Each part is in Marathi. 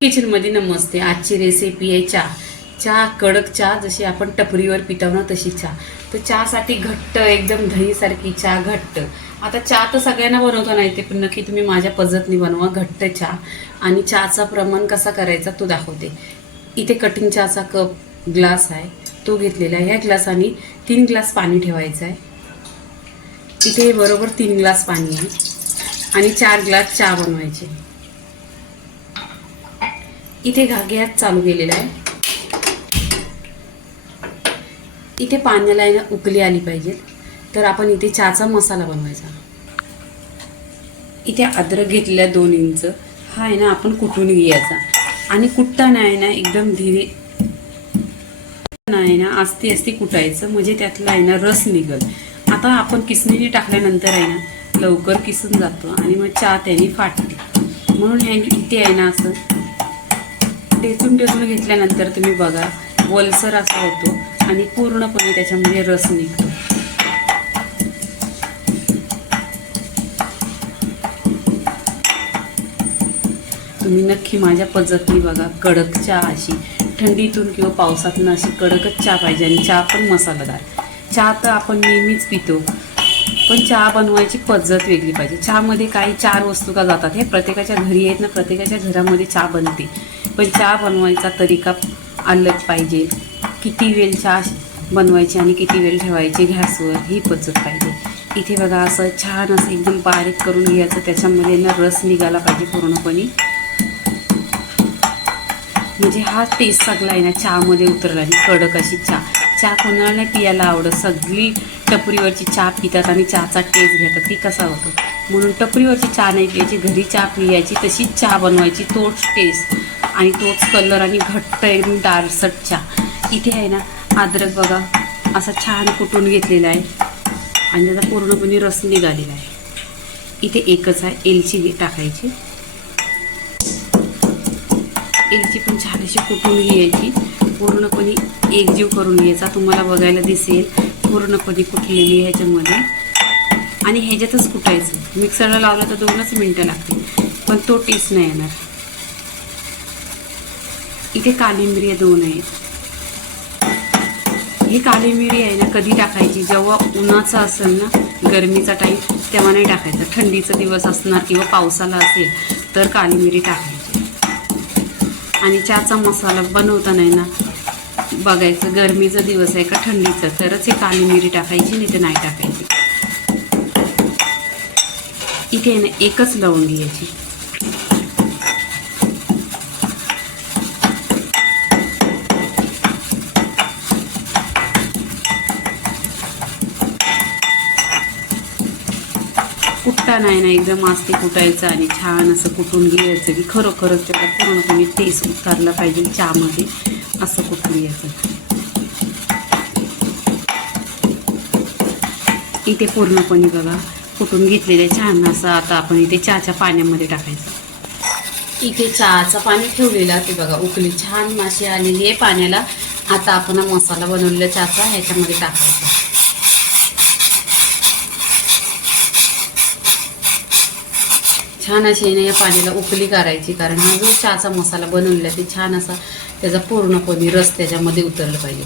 किचनमध्ये नमस्ते. आजची रेसिपी आहे चहा. चहा कडक चहा जशी आपण टपरीवर पिताव ना तशी चहा. तर चहासाठी घट्ट एकदम दहीसारखी चहा घट्ट. आता चहा तर सगळ्यांना बनवता नाही ते पण नक्की तुम्ही माझ्या पद्धतीने बनवा घट्ट चहा. आणि चहाचा प्रमाण कसा करायचा तो दाखवते. इथे कटिंग चहाचा कप ग्लास आहे. तो घेतलेला आहे. ह्या ग्लासाने तीन ग्लास पाणी ठेवायचं आहे. इथे बरोबर तीन ग्लास पाणी आहे आणि चार ग्लास चहा बनवायचे. इथे घा चालू केलेला आहे इथे पाण्याला आहे ना उकली आली पाहिजे तर आपण इथे चहाचा मसाला बनवायचा. इथे अद्रक घेतलेला दोन इंच. हा आहे ना आपण कुटून घ्यायचा. आणि कुटताना आहे ना एकदम धीरे नाही ना आस्ती आस्ती कुटायचं. म्हणजे त्यातला आहे ना रस निघल. आता आपण किसणीने टाकल्यानंतर आहे ना लवकर किसून जातो आणि मग चहा त्याने फाटते. म्हणून हे इथे आहे ना असं टेचून टेचून घेतल्यानंतर तुम्ही बघा वलसर असा होतो आणि पूर्णपणे त्याच्यामध्ये रस निघतो. तुम्ही नक्की माझ्या पद्धतीने बघा कडक चहा अशी थंडीतून किंवा पावसातून अशी कडकच चहा पाहिजे आणि चहा पण मसालेदार. चहा तर आपण नेहमीच पितो. पण चहा बनवायची पद्धत वेगळी पाहिजे. चहामध्ये काही चार वस्तू का जातात? हे प्रत्येकाच्या घरी आहेत ना प्रत्येकाच्या घरामध्ये चहा बनते. पण चहा बनवायचा तरीका अलग पाहिजे? किती वेळ चहा बनवायची आणि किती वेळ ठेवायची? गॅसवर ही पद्धत पाहिजे. इथे बघा असं छान असं एकदम बारीक करून घ्यायचं. त्याच्यामध्ये ना रस निघाला पाहिजे पूर्णपणे. म्हणजे हा टेस्ट सगळा आहे ना चहामध्ये उतरला. आणि कडक अशी चहा. चहा कोणाला नाही पियाला आवडत. सगळी टपरीवरची चहा पितात आणि चहाचा टेस्ट घेतात. ती कसा होतो? म्हणून टपरीवरची चहा नाही प्यायची घरी चहा पियायची तशीच चहा बनवायची तोच टेस्ट आणि तोच कलर आणि घट्ट एकदम डार्सट चहा. इथे आहे ना अद्रक बघा असा छान कुटून घेतलेला आहे. आणि त्याचा पूर्णपणे रस निघालेला आहे. इथे एकच आहे एलची टाकायची. एलची पण छान अशी कुटून घ्यायची. पूर्णपणे एकजीव करून घ्यायचा. तुम्हाला बघायला दिसेल पूर्णपणे कुठलेली ह्याच्यामध्ये. आणि ह्याच्यातच कुटायचं मिक्सरला लावलं तर दोनच मिनटं लागते पण तो टेस्ट नाही येणार. इथे काली मिरी दोन आहेत. ही काली मिरी आहे ना कधी टाकायची? जेव्हा उन्हाचा असेल ना गरमीचा टाईम तेव्हा नाही टाकायचं. थंडीचा दिवस असणार किंवा पावसाला असेल तर काली मिरी टाकायची. आणि चहाचा मसाला बनवताना नाही ना बघायचं गरमीचा दिवस आहे का थंडीचा? तरच हे काली मिरी टाकायची नाही तर नाही टाकायची. इथे आहे ना एकच लवंगी याची कुट्टा नाही ना एकदम आस्ते कुटायचं आणि छान असं कुटून घ्यायचं की खरोखरच त्याला पूर्णपणे टेस्ट उतरला पाहिजे चहामध्ये. असं कुठून घ्यायचं? इथे पूर्णपणे बघा कुठून घेतलेले छान असं आता आपण इथे चहाच्या पाण्यामध्ये टाकायचं. इथे चहाचं पाणी ठेवलेलं ते बघा उकली छान माशी आलेली आहे पाण्याला. आता आपण मसाला बनवलेला चहाचा ह्याच्यामध्ये टाकायचा छान अशी आहे ना या पाण्याला उकली करायची कारण हा जो चहाचा मसाला बनवलेला आहे ते छान असा त्याचा पूर्णपणे रस त्याच्यामध्ये उतरलं पाहिजे.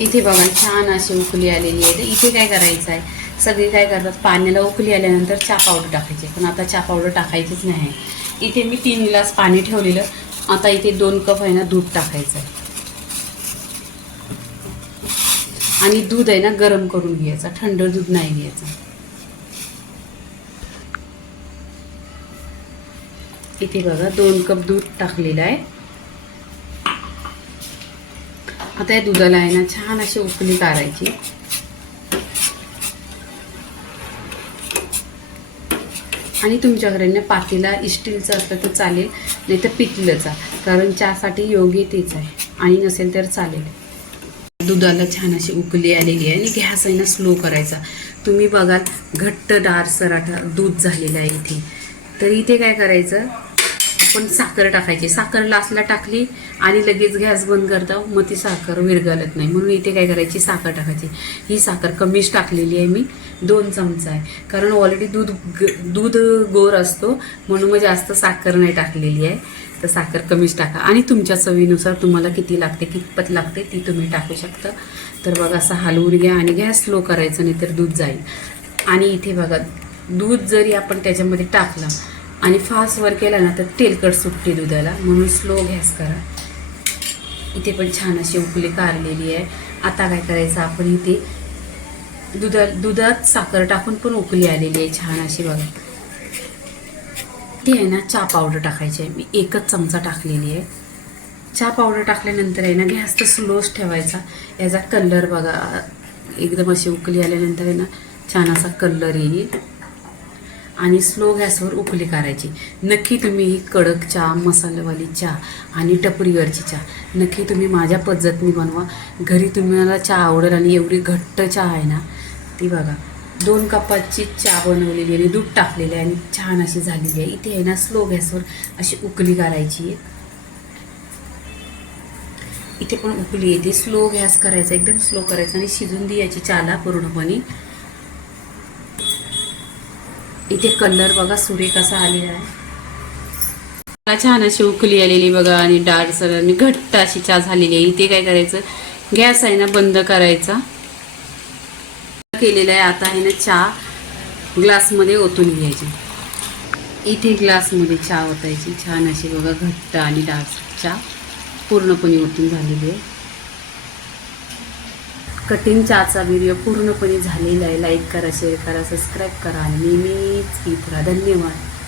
इथे बघा छान अशी उकली आलेली आहे. तर इथे काय करायचं आहे? सगळे काय करतात पाण्याला उकली आल्यानंतर चहा पावडर टाकायची. पण आता चहा पावडर टाकायचीच नाही. आहे इथे मी तीन ग्लास पाणी ठेवलेलं. आता इथे दोन कप आहे ना दूध टाकायचं आहे. आणि दूध आहे ना गरम करून घ्यायचं. थंड दूध नाही घ्यायचं. इथे बघा दोन कप दूध टाकलेलं आहे. आता या दुधाला आहे ना छान अशी उकली काढायची. आणि तुमच्याकडे ना पातीला स्टीलचं असलं तर चालेल नाही तर पितलंचा कारण चहासाठी योग्य तेच आहे. आणि नसेल तर चालेल. दुधाला छान अशी उकली आलेली आहे आणि गॅस आहे ना स्लो करायचा. तुम्ही बघाल घट्ट डार सराठा दूध झालेलं आहे इथे. तर इथे काय करायचं? आपण साखर टाकायची. साखर लास्टला टाकली आणि लगेच गॅस बंद करता मग ती साखर विरघळत नाही. म्हणून इथे काय करायची? साखर टाकायची. ही साखर कमीच टाकलेली आहे मी. दोन चमचा आहे. कारण ऑलरेडी दूध ग- दूध गोर असतो. म्हणून मग जास्त साखर नाही टाकलेली आहे. तर साखर कमीच टाका. आणि तुमच्या चवीनुसार तुम्हाला किती लागते कितपत लागते ती तुम्ही टाकू शकता. तर बघा असं हलवून घ्या आणि गॅस स्लो करायचं नाही तर दूध जाईल. आणि इथे बघा दूध जरी आपण त्याच्यामध्ये टाकलं आणि फास्टवर केला ना तर तेलकट सुटते दुधाला. म्हणून स्लो गॅस करा. इथे पण छान अशी उकली कारलेली आहे. आता काय करायचं आपण इथे दुधा दुधात साखर टाकून पण उकली आलेली आहे छान अशी बघा. ती आहे ना चहा पावडर टाकायची. आहे मी एकच चमचा टाकलेली आहे. चहा पावडर टाकल्यानंतर आहे ना गॅस तर स्लोच ठेवायचा. याचा कलर बघा. एकदम अशी उकली आल्यानंतर आहे ना छान असा कलर येईल. आणि स्लो गॅसवर उकळी करायची. नक्की तुम्ही ही कडक चहा मसालेवाली चहा आणि टपरीवरची चहा. नक्की तुम्ही माझ्या पद्धतीने बनवा. घरी तुम्हाला चहा आवडेल आणि एवढी घट्ट चहा आहे ना ती बघा. दोन कपाची चहा बनवलेली आणि दूध टाकलेली आहे आणि छान अशी झालेली आहे. इथे आहे ना स्लो गॅसवर अशी उकली करायची. आहे इथे पण उकली येते. स्लो गॅस करायचा एकदम स्लो करायचा आणि शिजून द्यायची चाला पूर्णपणे. इथे कलर बघा सुरे कसा आलेला आहे. मला छान अशी उकली आलेली बघा आणि डाळसर आणि घट्ट अशी चहा झालेली आहे. इथे काय करायचं? गॅस आहे ना बंद करायचा. केलेला आहे आता आहे ना चहा. ग्लासमध्ये ओतून घ्यायची. इथे ग्लासमध्ये चहा ओतायची. छान अशी बघा घट्ट आणि डाळ चहा पूर्णपणे ओतून झालेली आहे. कटिंग चहाचा व्हिडिओ पूर्णपणे झालेला आहे. लाईक करा शेअर करा सबस्क्राईब करा. नेहमीच इतरा धन्यवाद.